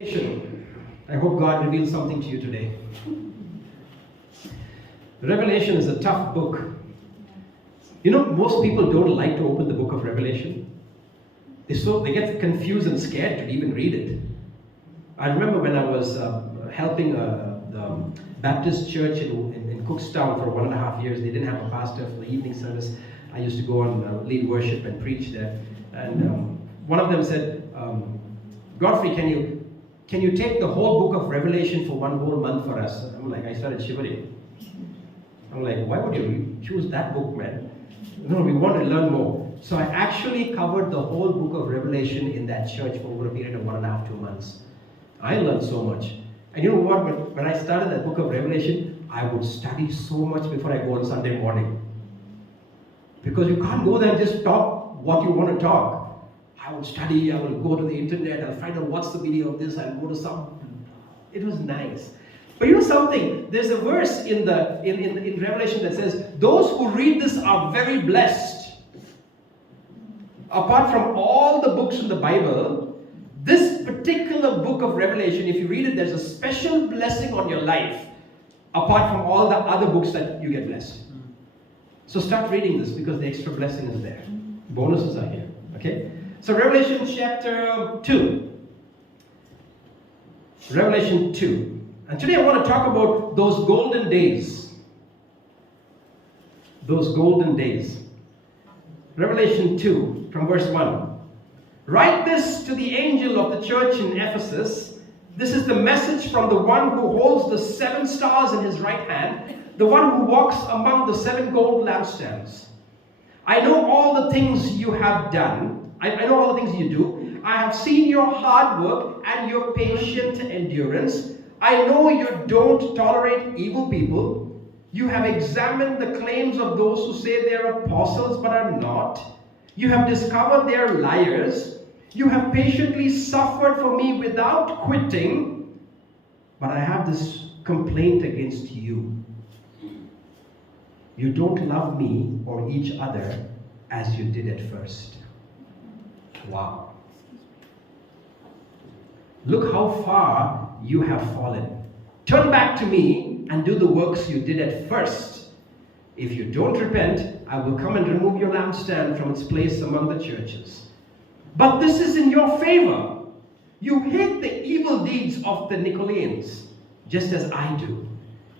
I hope God reveals something to you today. Revelation is a tough book. You know, most people don't like to open the book of Revelation. They get confused and scared to even read it. I remember when I was helping the Baptist church in Cookstown for 1.5 years. They didn't have a pastor for the evening service. I used to go and lead worship and preach there. And one of them said, Godfrey, can you take the whole book of Revelation for one whole month for us? I started shivering. I'm like, why would you choose that book, man? No, we want to learn more. So I actually covered the whole book of Revelation in that church for over a period of 1.5 to 2 months. I learned so much. And you know what? When I started that book of Revelation, I would study so much before I go on Sunday morning. Because you can't go there and just talk what you want to talk. I would study, I will go to the internet, I'll find out what's the video of this, I'll go to some. It was nice. But you know something? There's a verse in Revelation that says, those who read this are very blessed. Apart from all the books in the Bible, this particular book of Revelation, if you read it, there's a special blessing on your life, apart from all the other books that you get blessed. So start reading this because the extra blessing is there. Bonuses are here. Okay? So Revelation chapter 2. Revelation 2. And today I want to talk about those golden days. Those golden days. Revelation 2 from verse 1. Write this to the angel of the church in Ephesus. This is the message from the one who holds the 7 stars in his right hand, the one who walks among the 7 gold lampstands. I know all the things you have done. I know all the things you do. I have seen your hard work and your patient endurance. I know you don't tolerate evil people. You have examined the claims of those who say they are apostles but are not. You have discovered they are liars. You have patiently suffered for me without quitting. But I have this complaint against you. You don't love me or each other as you did at first. Wow. Look how far you have fallen. Turn back to me and do the works you did at first. If you don't repent, I will come and remove your lampstand from its place among the churches. But this is in your favor. You hate the evil deeds of the Nicolaitans, just as I do.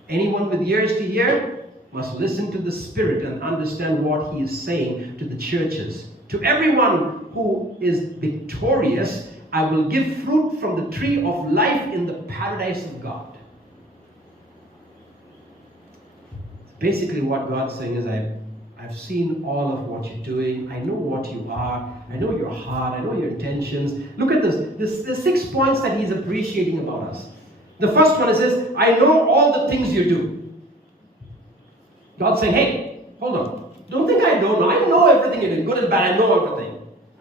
Anyone with ears to hear must listen to the Spirit and understand what he is saying to the churches. To everyone who is victorious, I will give fruit from the tree of life in the paradise of God. Basically what God's saying is, I've seen all of what you're doing. I know what you are. I know your heart. I know your intentions. Look at this. There's 6 points that he's appreciating about us. The first one is this: I know all the things you do. God's saying, hey, hold on. Don't think I don't know. I know everything you do, good and bad. I know everything.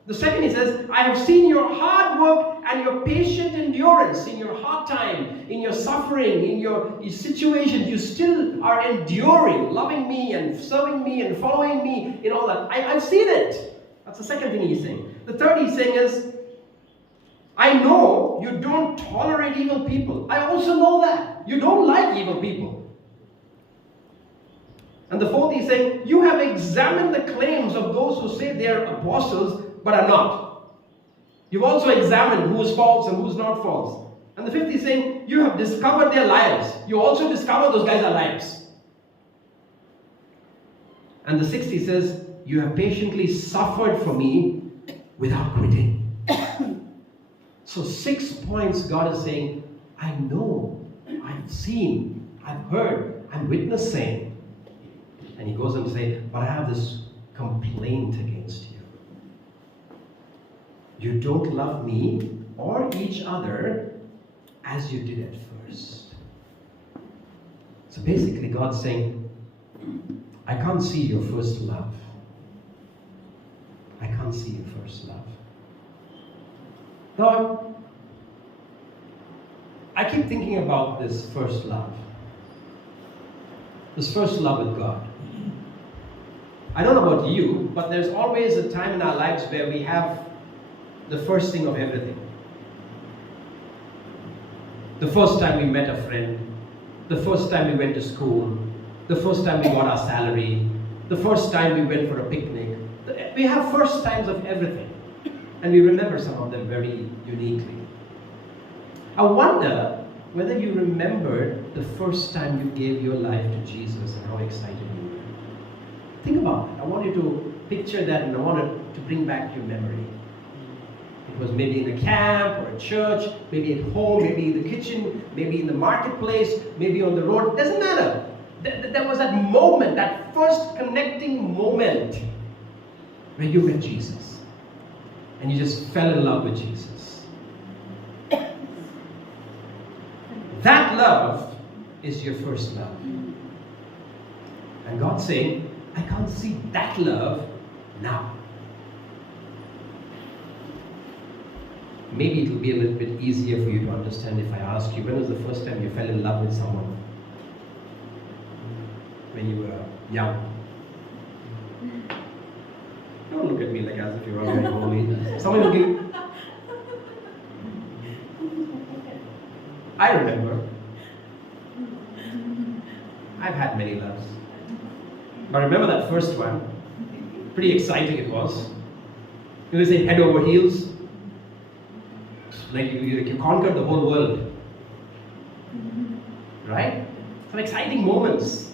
The second, he says, I have seen your hard work and your patient endurance in your hard time, in your suffering, in your situations. You still are enduring, loving me and serving me and following me in all that. I've seen it. That's the second thing he's saying. The third he's saying is, I know you don't tolerate evil people. I also know that. You don't like evil people. And the fourth, he's saying, you have examined the claims of those who say they are apostles but are not. You've also examined who is false and who's not false. And the fifth, he's saying, you have discovered they're liars. You also discovered those guys are liars. And the sixth, he says, you have patiently suffered for me without quitting. So 6 points God is saying, I know, I've seen, I've heard, I'm witnessing. And he goes on to say, but I have this complaint against you. You don't love me or each other as you did at first. So basically God's saying, I can't see your first love. I can't see your first love. Now, I keep thinking about this first love. This first love with God. I don't know about you, but there's always a time in our lives where we have the first thing of everything. The first time we met a friend, the first time we went to school, the first time we got our salary, the first time we went for a picnic. We have first times of everything, and we remember some of them very uniquely. I wonder whether you remembered the first time you gave your life to Jesus and how excited you were. Think about it. I want you to picture that, and I want to bring back your memory. It was maybe in a camp or a church, maybe at home, maybe in the kitchen, maybe in the marketplace, maybe on the road. It doesn't matter. There was that moment, that first connecting moment where you met Jesus and you just fell in love with Jesus. That love is your first love. And God's saying, I can't see that love now. Maybe it will be a little bit easier for you to understand if I ask you, when was the first time you fell in love with someone? When you were young. Don't look at me like as if you're all very holy. Someone looking. I remember. I've had many loves. But I remember that first one. Pretty exciting it was. You know, they say head over heels. Like you conquered the whole world. Right? Some exciting moments.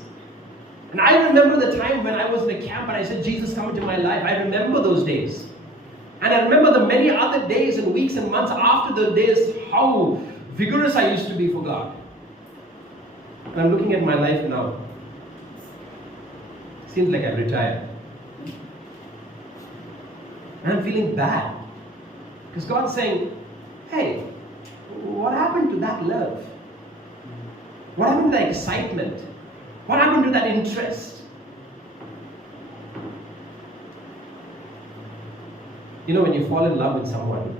And I remember the time when I was in a camp and I said, Jesus, come into my life. I remember those days. And I remember the many other days and weeks and months after the days, how vigorous I used to be for God. And I'm looking at my life now. Seems like I've retired. And I'm feeling bad. Because God's saying, hey, what happened to that love? What happened to that excitement? What happened to that interest? You know, when you fall in love with someone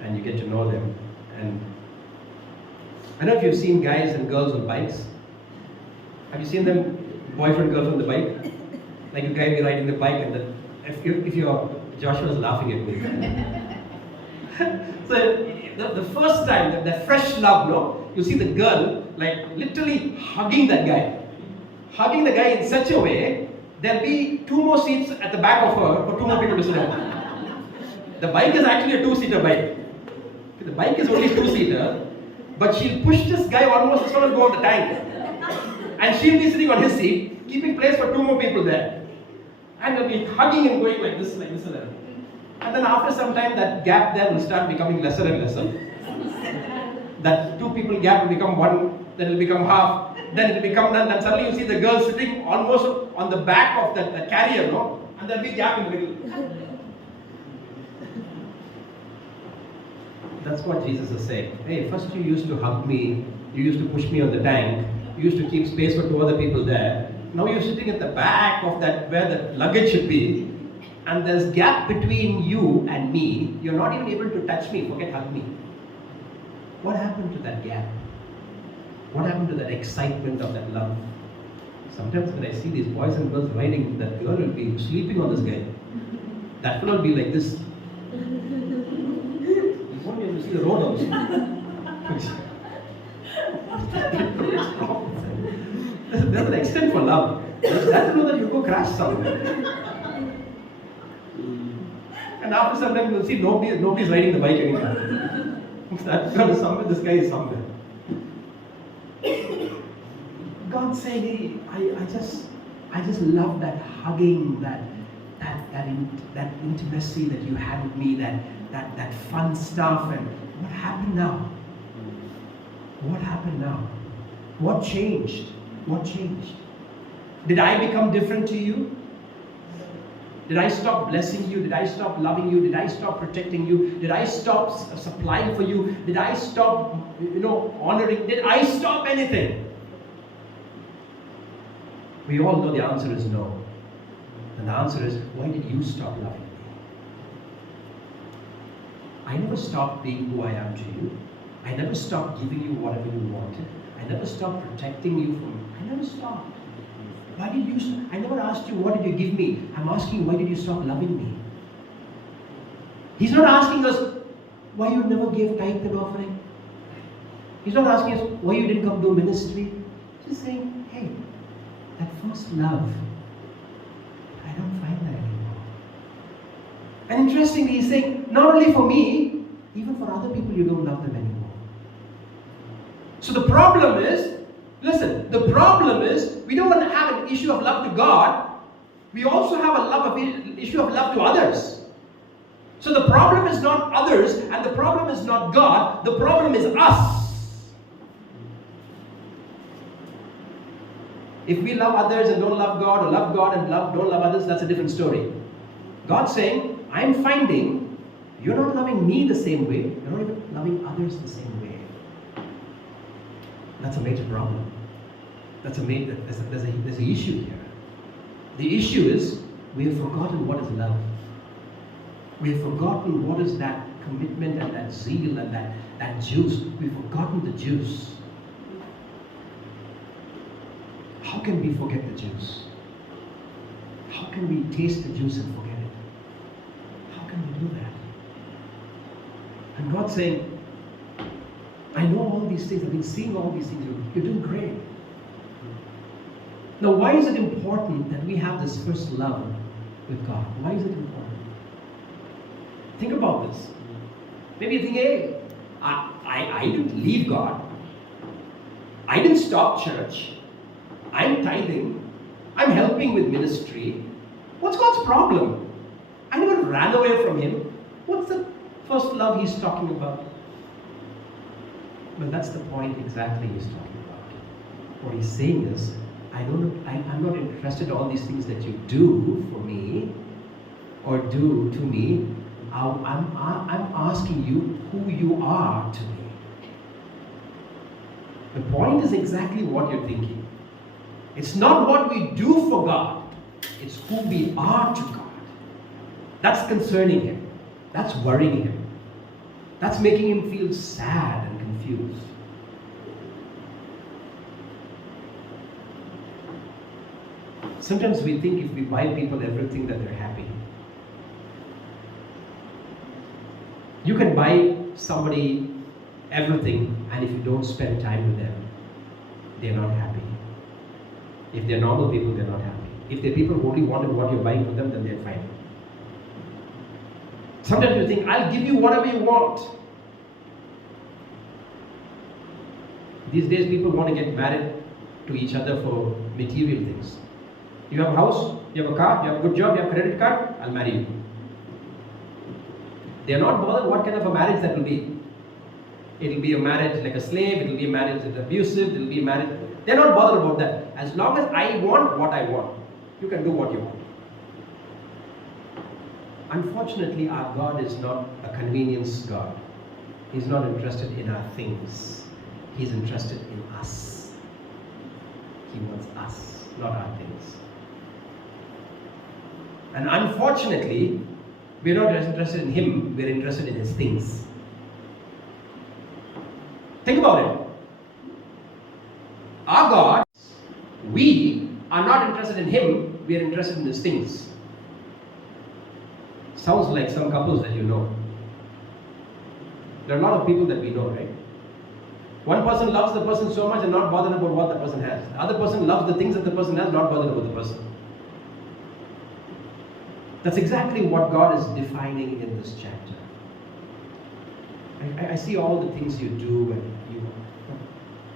and you get to know them, and I don't know if you've seen guys and girls on bikes. Have you seen them, boyfriend, girlfriend on the bike? Like a guy be riding the bike, and if you're, Joshua's laughing at me. So the first time, that fresh love, no, you see the girl like literally hugging that guy. Hugging the guy in such a way, there'll be 2 more seats at the back of her for 2 more people to sit on. The bike is actually a 2-seater bike. The bike is only 2-seater, but she'll push this guy almost as far as go on the tank. And she'll be sitting on his seat, keeping place for 2 more people there. And they'll be hugging and going like this and that. And then after some time, that gap there will start becoming lesser and lesser. That 2 people gap will become 1, then it will become half, then it will become none, and suddenly you see the girl sitting almost on the back of that carrier, no? And there will be a gap in the middle. That's what Jesus is saying. Hey, first you used to hug me, you used to push me on the tank, you used to keep space for 2 other people there. Now you're sitting at the back of that, where the luggage should be, and there's gap between you and me. You're not even able to touch me, forget hug me. What happened to that gap? What happened to that excitement of that love? Sometimes when I see these boys and girls riding, that girl will be sleeping on this guy. That fellow will be like this. You won't be able to see the road also. There's an extent for love. That's not that you go crash somewhere. And after some time you'll see nobody's riding the bike anymore. That girl is somewhere, this guy is somewhere. God's saying, hey, I just love that hugging, that intimacy that you had with me, that fun stuff. And what happened now? What happened now? What changed? What changed? Did I become different to you? Did I stop blessing you? Did I stop loving you? Did I stop protecting you? Did I stop supplying for you? Did I stop, honoring? Did I stop anything? We all know the answer is no. And the answer is, why did you stop loving me? I never stopped being who I am to you. I never stopped giving you whatever you wanted. I never stopped protecting you I never stopped. Why did you stop? I never asked you, what did you give me? I'm asking you, why did you stop loving me? He's not asking us, why you never gave tithe and offering? He's not asking us why you didn't come do ministry. He's just saying, hey, that first love, I don't find that anymore. And interestingly, he's saying, not only for me, even for other people, you don't love them anymore. So the problem is, listen, the problem is, we don't have an issue of love to God. We also have an issue of love to others. So the problem is not others, and the problem is not God. The problem is us. If we love others and don't love God, or love God and don't love others, that's a different story. God's saying, I'm finding you're not loving me the same way. You're not even loving others the same way. That's a major problem. There's an issue here. The issue is we have forgotten what is love. We have forgotten what is that commitment and that zeal and that juice. We've forgotten the juice. How can we forget the juice? How can we taste the juice and forget it? How can we do that? And God's saying, I know all these things, I've been seeing all these things, you're doing great. Now, why is it important that we have this first love with God? Why is it important? Think about this. Maybe you think, hey, I didn't leave God. I didn't stop church. I'm tithing. I'm helping with ministry. What's God's problem? I never ran away from Him. What's the first love He's talking about? Well, that's the point exactly He's talking about. What He's saying is, I'm not interested in all these things that you do for me or do to me. I'm asking you who you are to me. The point is exactly what you're thinking. It's not what we do for God, it's who we are to God. That's concerning Him. That's worrying Him. That's making Him feel sad and confused. Sometimes we think if we buy people everything that they're happy. You can buy somebody everything, and if you don't spend time with them, they're not happy. If they're normal people, they're not happy. If they're people who only wanted what you're buying for them, then they're fine. Sometimes you think, I'll give you whatever you want. These days, people want to get married to each other for material things. You have a house, you have a car, you have a good job, you have a credit card, I'll marry you. They're not bothered what kind of a marriage that will be. It'll be a marriage like a slave, it'll be a marriage that's abusive, it'll be a marriage. They're not bothered about that. As long as I want what I want, you can do what you want. Unfortunately, our God is not a convenience God. He's not interested in our things. He's interested in us. He wants us, not our things. And unfortunately, we're not interested in Him, we're interested in His things. Think about it. Our God, we are not interested in Him, we are interested in His things. Sounds like some couples that you know. There are a lot of people that we know, right? One person loves the person so much and not bothered about what the person has. The other person loves the things that the person has, not bothered about the person. That's exactly what God is defining in this chapter. I see all the things you do and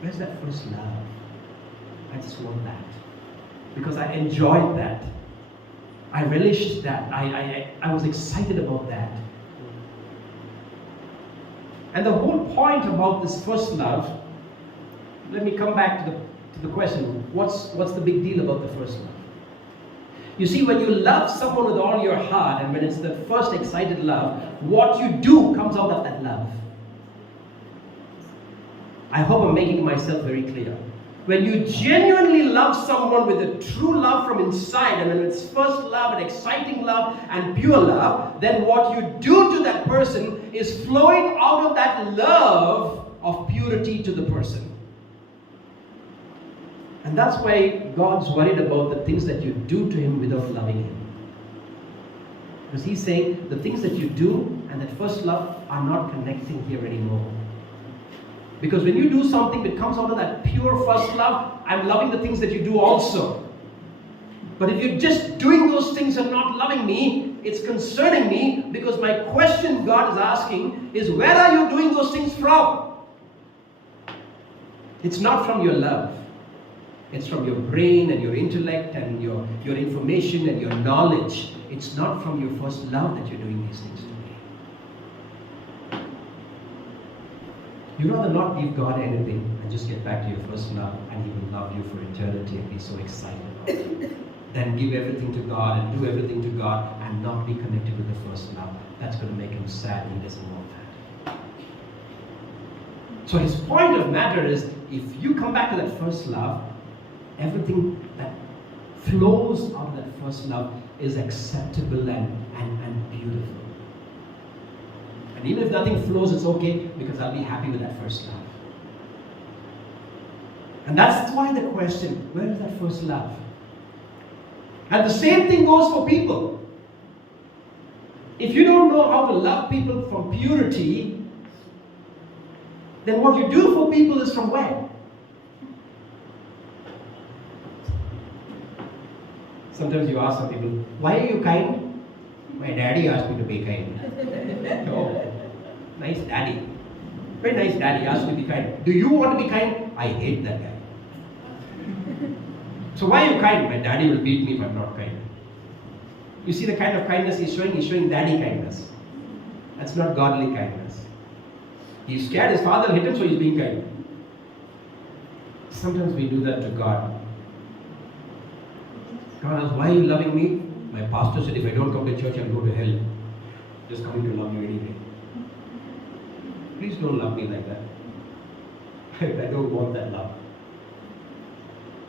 where's that first love? I just want that. Because I enjoyed that. I relished that. I was excited about that. And the whole point about this first love, let me come back to the question, what's the big deal about the first love? You see, when you love someone with all your heart, and when it's the first excited love, what you do comes out of that love. I hope I'm making myself very clear. When you genuinely love someone with a true love from inside, and when it's first love and exciting love and pure love, then what you do to that person is flowing out of that love of purity to the person. And that's why God's worried about the things that you do to Him without loving Him. Because He's saying the things that you do and that first love are not connecting here anymore. Because when you do something that comes out of that pure first love, I'm loving the things that you do also. But if you're just doing those things and not loving me, it's concerning me, because my question God is asking is, where are you doing those things from? It's not from your love. It's from your brain and your intellect and your information and your knowledge. It's not from your first love that you're doing these things to me. You'd rather not give God anything and just get back to your first love, and He will love you for eternity and be so excited about it, than give everything to God and do everything to God and not be connected with the first love. That's going to make Him sad, and He doesn't want that. So His point of matter is, if you come back to that first love, everything that flows out of that first love is acceptable and beautiful. And even if nothing flows, it's okay, because I'll be happy with that first love. And that's why the question, where is that first love? And the same thing goes for people. If you don't know how to love people from purity, then what you do for people is from where? Sometimes you ask some people, why are you kind? My daddy asked me to be kind. Oh, nice daddy. Very nice daddy asked me to be kind. Do you want to be kind? I hate that guy. So why are you kind? My daddy will beat me if I'm not kind. You see the kind of kindness he's showing daddy kindness. That's not godly kindness. He's scared his father will hit him, so he's being kind. Sometimes we do that to God. God asks, why are you loving me? My pastor said, if I don't come to church, I'll go to hell. Just coming to love you anyway. Please don't love me like that. I don't want that love.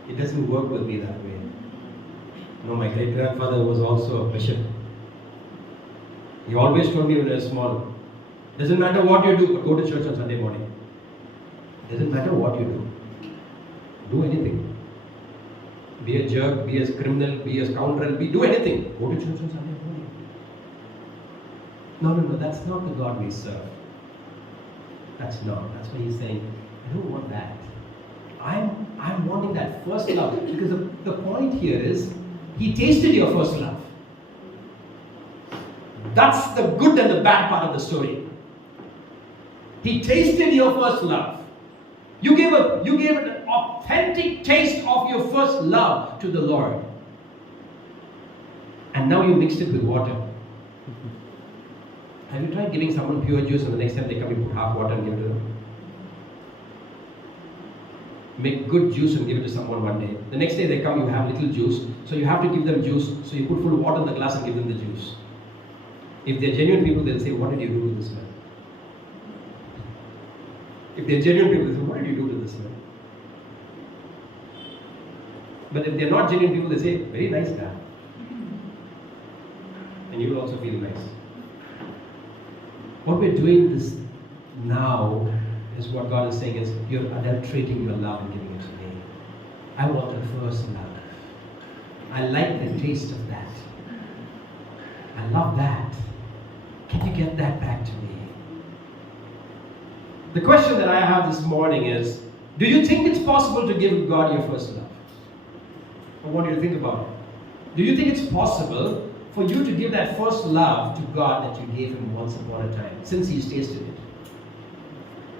It doesn't work with me that way. No, my great-grandfather was also a bishop. He always told me when I was small, doesn't matter what you do, but go to church on Sunday morning. Doesn't matter what you do. Do anything. Be a jerk, be a criminal, be a scoundrel, do anything. Go to church on Sunday morning. No, that's not the God we serve. That's not. That's what He's saying. I don't want that. I'm wanting that first love, because the point here is, He tasted your first love. That's the good and the bad part of the story. He tasted your first love. You gave an authentic taste of your first love to the Lord. And now you mixed it with water. Have you tried giving someone pure juice and the next time they come you put half water and give it to them? Make good juice and give it to someone one day. The next day they come, you have little juice. So you have to give them juice. So you put full water in the glass and give them the juice. If they're genuine people, they'll say, what did you do to this man? If they're genuine people, they'll say, what did you do to this man? But if they're not genuine people, they say, very nice guy. And you will also feel nice. What we're doing this now is what God is saying is, you're adulterating your love and giving it to me. I want the first love. I like the taste of that. I love that. Can you get that back to me? The question that I have this morning is, do you think it's possible to give God your first love? I want you to think about it. Do you think it's possible for you to give that first love to God that you gave Him once upon a time, since He's tasted it?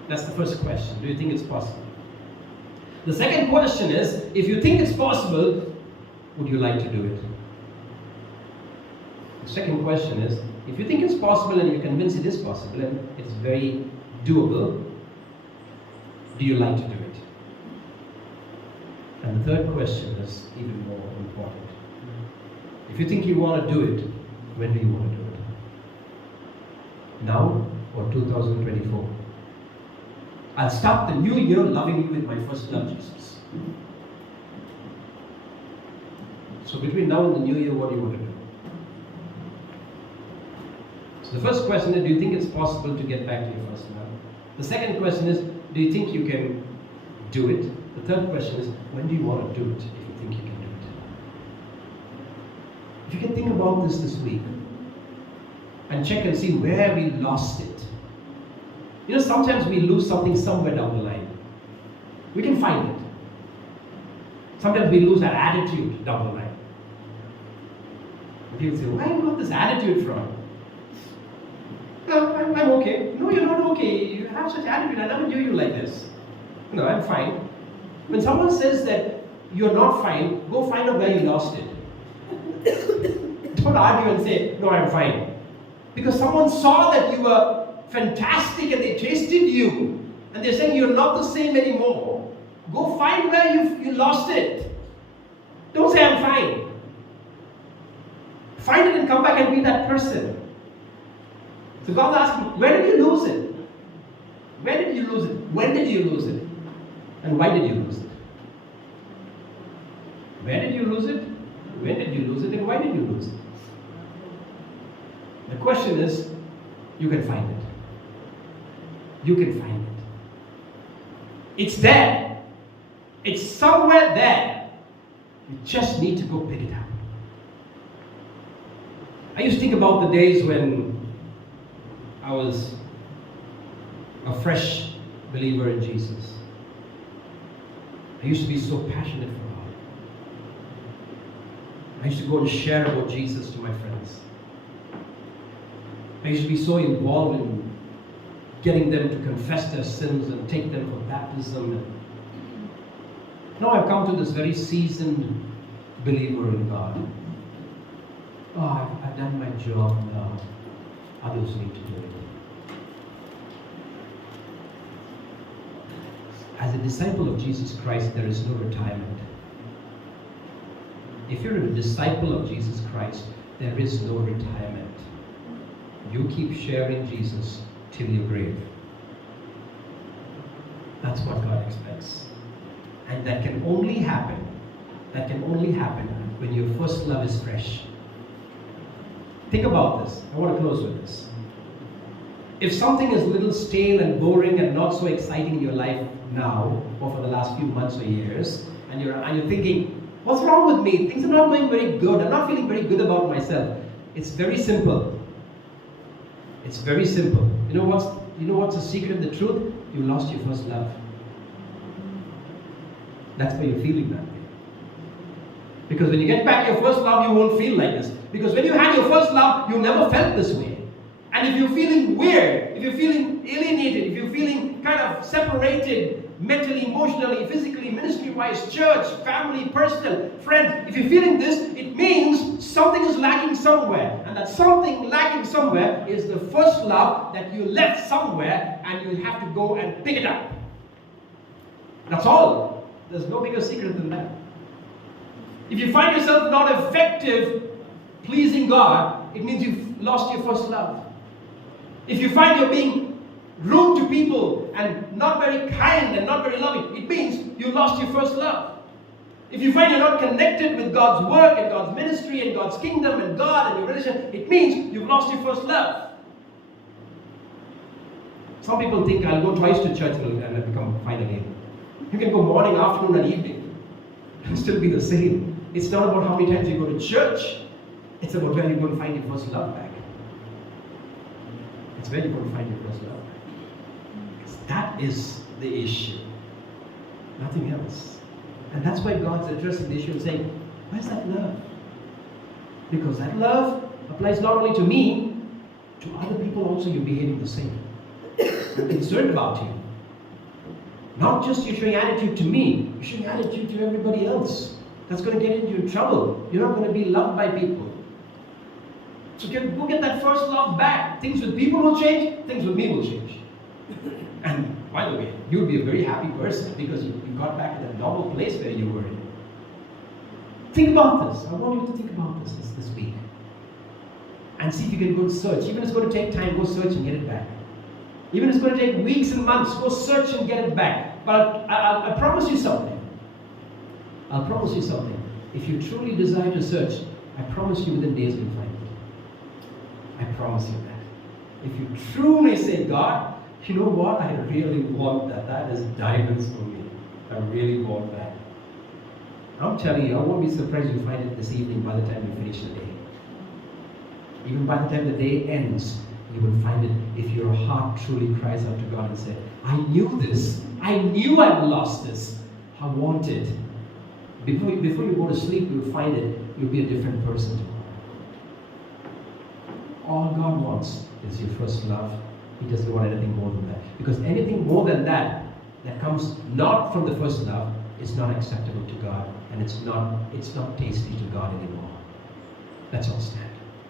That's the first question. Do you think it's possible? The second question is, if you think it's possible, would you like to do it? The second question is, if you think it's possible and you're convinced it is possible and it's very doable, do you like to do it? And the third question is even more important. If you think you want to do it, when do you want to do it? Now or 2024? I'll start the new year loving you with my first love, Jesus. So between now and the new year, what do you want to do? So the first question is, do you think it's possible to get back to your first love? The second question is, do you think you can do it? The third question is, when do you want to do it if you think you can do it? If you can think about this week and check and see where we lost it. You know, sometimes we lose something somewhere down the line. We can find it. Sometimes we lose our attitude down the line. And people say, where you got this attitude from? No, I'm okay. No, you're not okay. You have such attitude. I never knew you like this. No, I'm fine. When someone says that you're not fine, go find out where you lost it. Don't argue and say, no, I'm fine. Because someone saw that you were fantastic and they tasted you. And they're saying you're not the same anymore. Go find where you lost it. Don't say I'm fine. Find it and come back and be that person. So God's asking, where did you lose it? Where did you lose it? When did you lose it? And why did you lose it? Where did you lose it? When did you lose it? And why did you lose it? The question is, you can find it. You can find it. It's there. It's somewhere there. You just need to go pick it up. I used to think about the days when I was a fresh believer in Jesus. I used to be so passionate for God. I used to go and share about Jesus to my friends. I used to be so involved in getting them to confess their sins and take them for baptism. And now I've come to this very seasoned believer in God. Oh, I've done my job now. Others need to do it. As a disciple of Jesus Christ, there is no retirement. If you're a disciple of Jesus Christ, there is no retirement. You keep sharing Jesus till your grave. That's what God expects. And that can only happen. That can only happen when your first love is fresh. Think about this. I want to close with this. If something is a little stale and boring and not so exciting in your life now, or for the last few months or years, and you're thinking, what's wrong with me? Things are not going very good. I'm not feeling very good about myself. It's very simple. It's very simple. You know what's the secret of the truth? You lost your first love. That's why you're feeling that way. Because when you get back your first love, you won't feel like this. Because when you had your first love, you never felt this way. And if you're feeling weird, if you're feeling alienated, if you're feeling kind of separated mentally, emotionally, physically, ministry-wise, church, family, personal, friends, if you're feeling this, it means something is lacking somewhere. And that something lacking somewhere is the first love that you left somewhere and you have to go and pick it up. That's all. There's no bigger secret than that. If you find yourself not effective pleasing God, it means you've lost your first love. If you find you're being rude to people and not very kind and not very loving, it means you lost your first love. If you find you're not connected with God's work and God's ministry and God's kingdom and God and your religion, it means you've lost your first love. Some people think I'll go twice to church and I'll become finally. You can go morning, afternoon and evening and still be the same. It's not about how many times you go to church. It's about where you're going to find your first love back. It's where you're going to find your first love back. That is the issue. Nothing else. And that's why God's addressing the issue and saying, where's that love? Because that love applies not only to me, to other people also. You're behaving the same. I'm concerned about you. Not just you're showing attitude to me, you're showing attitude to everybody else. That's going to get you in trouble. You're not going to be loved by people. So go get that first love back. Things with people will change, things with me will change. And by the way, you'll be a very happy person because you got back to that normal place where you were in. Think about this. I want you to think about this week. And see if you can go search. Even if it's going to take time, go search and get it back. Even if it's going to take weeks and months, go search and get it back. But I promise you something. I'll promise you something. If you truly desire to search, I promise you within days you'll find it. I promise you that. If you truly say, God, you know what? I really want that. That is diamonds for me. I really want that. I'm telling you, I won't be surprised if you find it this evening by the time you finish the day. Even by the time the day ends, You will find it if your heart truly cries out to God and say, I knew this. I knew I lost this. I want it. Before you go to sleep, you'll find it. You'll be a different person tomorrow. All God wants is your first love. He doesn't want anything more than that. Because anything more than that, that comes not from the first love, is not acceptable to God, and it's not tasty to God anymore. Let's all stand.